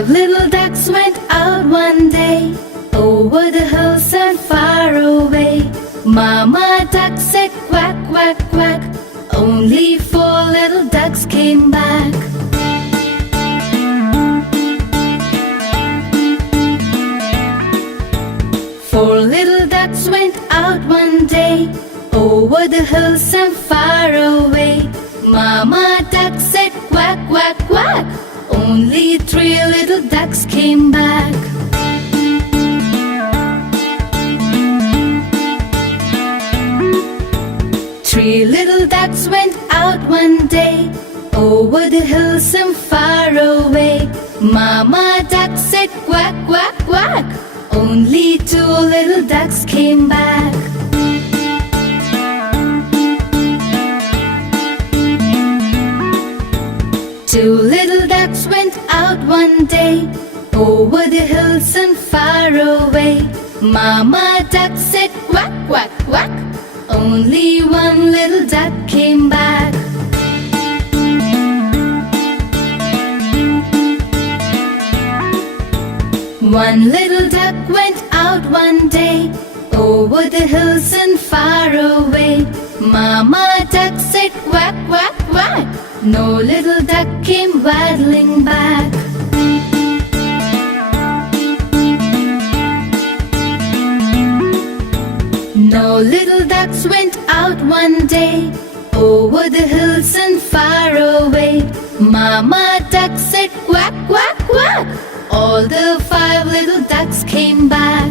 Five little ducks went out one day, over the hills and far away. Mama duck said quack, quack, quack. Only four little ducks came back. Four little ducks went out one day, over the hills and far away. Mama duck said quack, quack, quack. Only three little ducks came back. Three little ducks went out one day, over the hills and far away. Mama duck said quack, quack, quack. Only two little ducks came back. Two little ducks went out one day, over the hills and far away. Mama duck said quack, quack, quack. Only one little duck came back. One little duck went out one day, over the hills and far away. Mama duck said quack, quack, quack. No little duck came waddling back. No little ducks went out one day, over the hills and far away. Mama duck said quack, quack, quack. All the five little ducks came back.